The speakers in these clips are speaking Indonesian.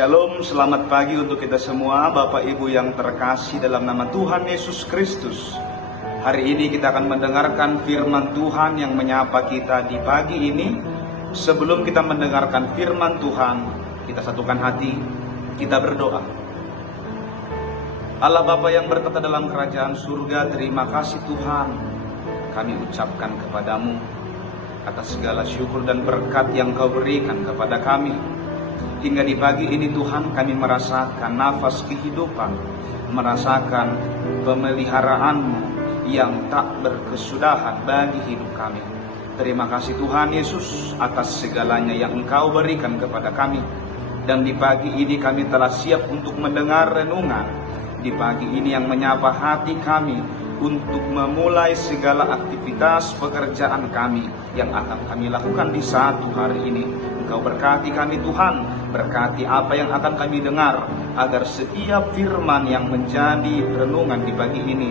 Shalom, selamat pagi untuk kita semua, Bapak Ibu yang terkasih dalam nama Tuhan Yesus Kristus. Hari ini kita akan mendengarkan firman Tuhan yang menyapa kita di pagi ini. Sebelum kita mendengarkan firman Tuhan, kita satukan hati, kita berdoa. Allah Bapa yang bertata dalam kerajaan surga, terima kasih Tuhan. Kami ucapkan kepadamu atas segala syukur dan berkat yang Kau berikan kepada kami. Hingga di pagi ini Tuhan, kami merasakan nafas kehidupan, merasakan pemeliharaan-Mu yang tak berkesudahan bagi hidup kami. Terima kasih Tuhan Yesus atas segalanya yang Engkau berikan kepada kami. Dan di pagi ini kami telah siap untuk mendengar renungan. Di pagi ini yang menyapa hati kami untuk memulai segala aktivitas pekerjaan kami yang akan kami lakukan di satu hari ini. Engkau berkati kami Tuhan, berkati apa yang akan kami dengar, agar setiap firman yang menjadi renungan di pagi ini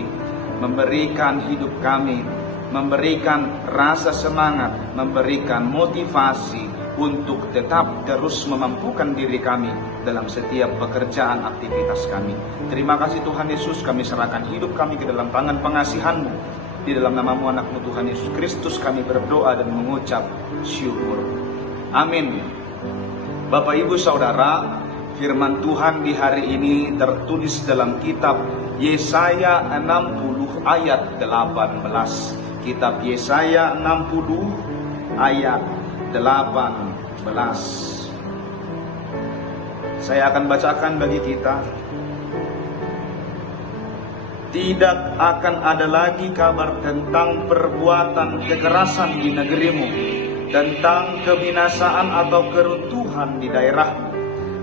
memberikan hidup kami, memberikan rasa semangat, memberikan motivasi untuk tetap terus memampukan diri kami dalam setiap pekerjaan aktivitas kami. Terima kasih Tuhan Yesus, kami serahkan hidup kami ke dalam tangan pengasihan-Mu. Di dalam nama-Mu anak-Mu Tuhan Yesus Kristus kami berdoa dan mengucap syukur. Amin. Bapak Ibu Saudara, firman Tuhan di hari ini tertulis dalam kitab Yesaya 60 ayat 18. Kitab Yesaya 60 ayat 18. Saya akan bacakan bagi kita. Tidak akan ada lagi kabar tentang perbuatan kekerasan di negerimu, tentang kebinasaan atau keruntuhan di daerahmu.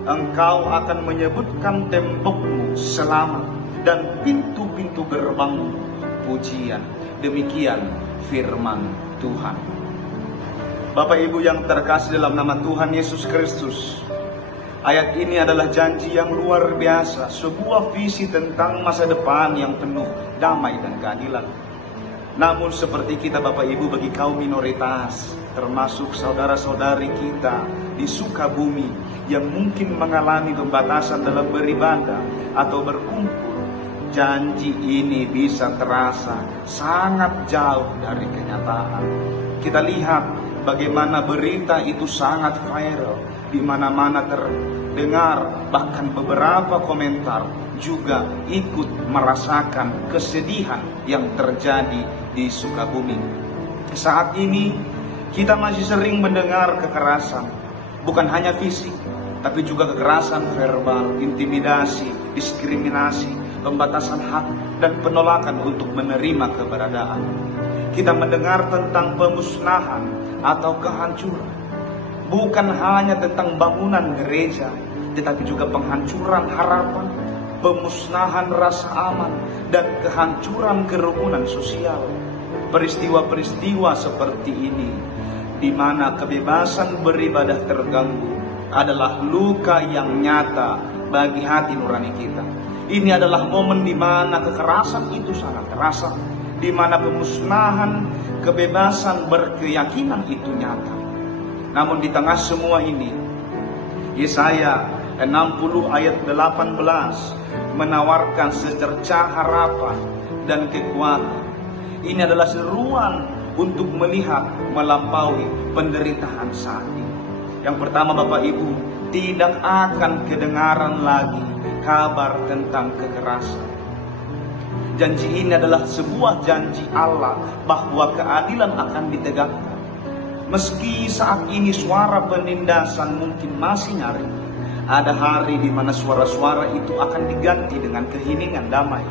Engkau akan menyebutkan tembokmu selamat dan pintu-pintu gerbangmu pujian. Demikian firman Tuhan. Bapak Ibu yang terkasih dalam nama Tuhan Yesus Kristus, ayat ini adalah janji yang luar biasa, sebuah visi tentang masa depan yang penuh damai dan keadilan. Namun seperti kita Bapak Ibu, bagi kaum minoritas, termasuk saudara-saudari kita di Sukabumi yang mungkin mengalami pembatasan dalam beribadah atau berkumpul, janji ini bisa terasa sangat jauh dari kenyataan. Kita lihat bagaimana berita itu sangat viral, di mana-mana terdengar, bahkan beberapa komentar juga ikut merasakan kesedihan yang terjadi di Sukabumi. Saat ini kita masih sering mendengar kekerasan, bukan hanya fisik, tapi juga kekerasan verbal, intimidasi, diskriminasi, pembatasan hak, dan penolakan untuk menerima keberadaan. Kita mendengar tentang pemusnahan atau kehancuran. Bukan hanya tentang bangunan gereja, tetapi juga penghancuran harapan, pemusnahan rasa aman, dan kehancuran kerukunan sosial. Peristiwa-peristiwa seperti ini, di mana kebebasan beribadah terganggu, adalah luka yang nyata bagi hati nurani kita. Ini adalah momen di mana kekerasan itu sangat terasa, di mana pemusnahan kebebasan berkeyakinan itu nyata. Namun di tengah semua ini, Yesaya 60 ayat 18 menawarkan secercah harapan dan kekuatan. Ini adalah seruan untuk melihat melampaui penderitaan saat ini. Yang pertama Bapak Ibu, tidak akan kedengaran lagi kabar tentang kekerasan. Janji ini adalah sebuah janji Allah bahwa keadilan akan ditegakkan. Meski saat ini suara penindasan mungkin masih nyaring, ada hari di mana suara-suara itu akan diganti dengan keheningan damai.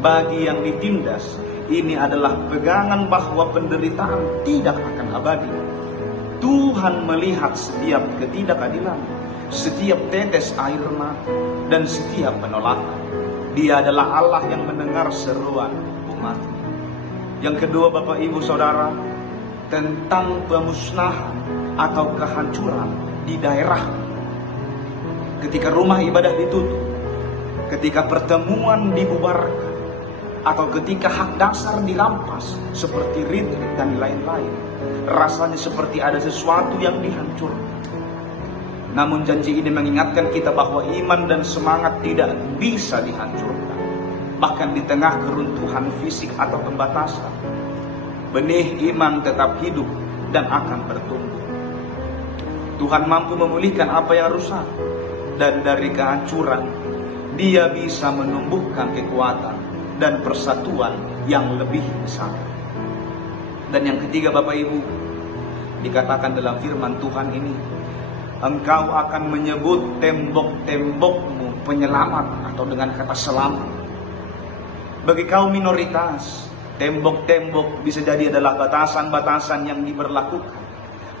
Bagi yang ditindas, ini adalah pegangan bahwa penderitaan tidak akan abadi. Tuhan melihat setiap ketidakadilan, setiap tetes air mata, dan setiap penolakan. Dia adalah Allah yang mendengar seruan umat. Yang kedua Bapak Ibu Saudara, tentang pemusnahan atau kehancuran di daerah. Ketika rumah ibadah ditutup, ketika pertemuan dibubarkan, atau ketika hak dasar dirampas seperti retreat dan lain-lain, rasanya seperti ada sesuatu yang dihancurkan. Namun janji ini mengingatkan kita bahwa iman dan semangat tidak bisa dihancurkan. Bahkan di tengah keruntuhan fisik atau pembatasan, benih iman tetap hidup dan akan bertumbuh. Tuhan mampu memulihkan apa yang rusak, dan dari kehancuran Dia bisa menumbuhkan kekuatan dan persatuan yang lebih besar. Dan yang ketiga, Bapak Ibu, dikatakan dalam firman Tuhan ini, Engkau akan menyebut tembok-tembokmu penyelamat, atau dengan kata selamat. Bagi kaum minoritas, tembok-tembok bisa jadi adalah batasan-batasan yang diberlakukan,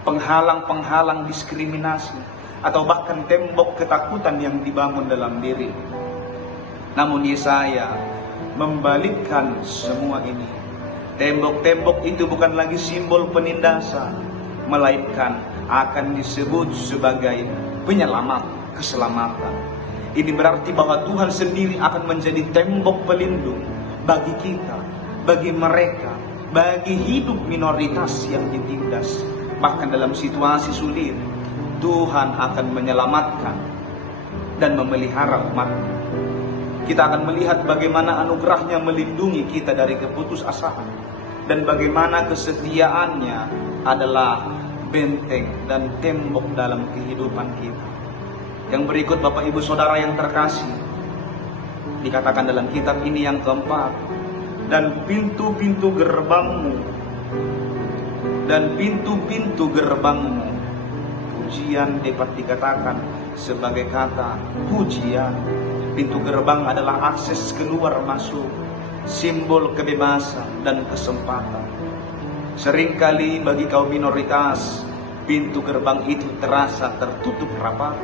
penghalang-penghalang diskriminasi, atau bahkan tembok ketakutan yang dibangun dalam diri. Namun Yesaya membalikkan semua ini. Tembok-tembok itu bukan lagi simbol penindasan, melainkan akan disebut sebagai penyelamat, keselamatan. Ini berarti bahwa Tuhan sendiri akan menjadi tembok pelindung bagi kita, bagi mereka, bagi hidup minoritas yang ditindas. Bahkan dalam situasi sulit, Tuhan akan menyelamatkan dan memelihara umat-Nya. Kita akan melihat bagaimana anugerah-Nya melindungi kita dari keputusasaan, dan bagaimana kesetiaannya adalah benteng dan tembok dalam kehidupan kita. Yang berikut, Bapak Ibu Saudara yang terkasih, dikatakan dalam kitab ini yang keempat, dan pintu-pintu gerbangmu, pujian dapat dikatakan sebagai kata pujian. Pintu gerbang adalah akses keluar masuk, simbol kebebasan dan kesempatan. Seringkali bagi kaum minoritas, pintu gerbang itu terasa tertutup rapat,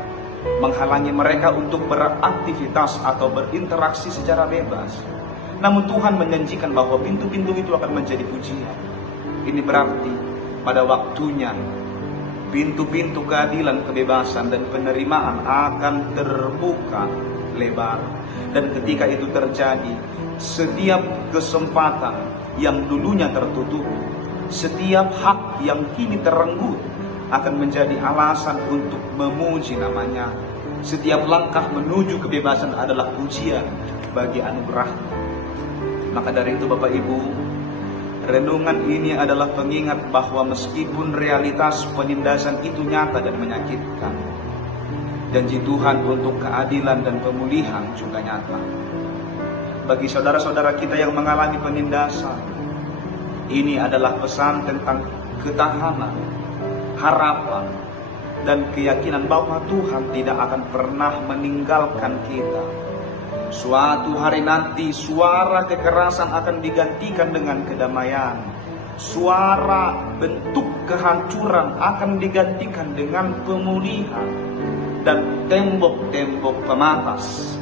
menghalangi mereka untuk beraktivitas atau berinteraksi secara bebas. Namun Tuhan menjanjikan bahwa pintu-pintu itu akan menjadi pujian. Ini berarti pada waktunya pintu-pintu keadilan, kebebasan, dan penerimaan akan terbuka lebar. Dan ketika itu terjadi, setiap kesempatan yang dulunya tertutup, setiap hak yang kini terenggut akan menjadi alasan untuk memuji nama-Nya. Setiap langkah menuju kebebasan adalah pujian bagi anugerah. Maka dari itu, Bapak Ibu, renungan ini adalah pengingat bahwa meskipun realitas penindasan itu nyata dan menyakitkan, janji Tuhan untuk keadilan dan pemulihan juga nyata. Bagi saudara-saudara kita yang mengalami penindasan, ini adalah pesan tentang ketahanan, harapan, dan keyakinan bahwa Tuhan tidak akan pernah meninggalkan kita. Suatu hari nanti suara kekerasan akan digantikan dengan kedamaian. Suara bentuk kehancuran akan digantikan dengan pemulihan. Dan tembok-tembok pematas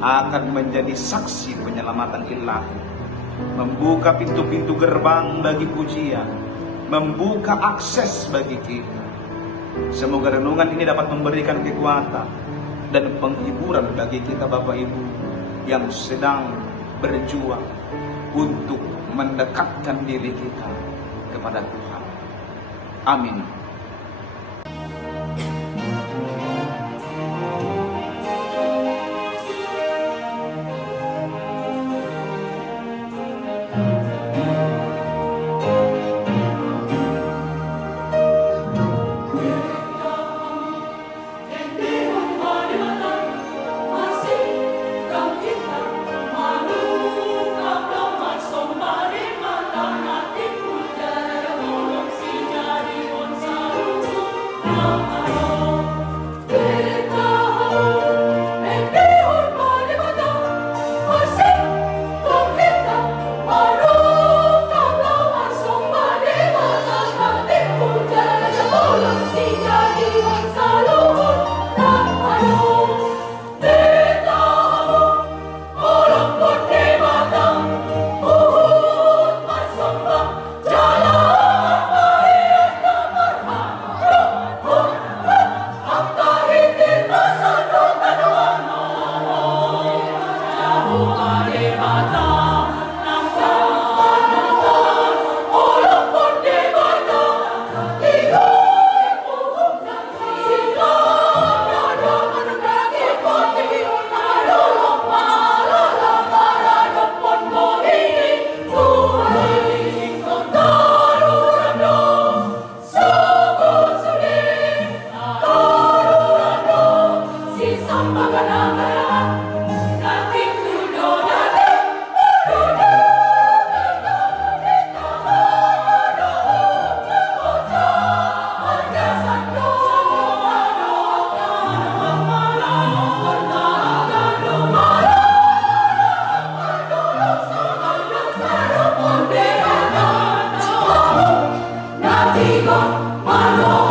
akan menjadi saksi penyelamatan ilahi. Membuka pintu-pintu gerbang bagi pujian, membuka akses bagi kita. Semoga renungan ini dapat memberikan kekuatan dan penghiburan bagi kita, Bapak Ibu, yang sedang berjuang untuk mendekatkan diri kita kepada Tuhan. Amin. Adore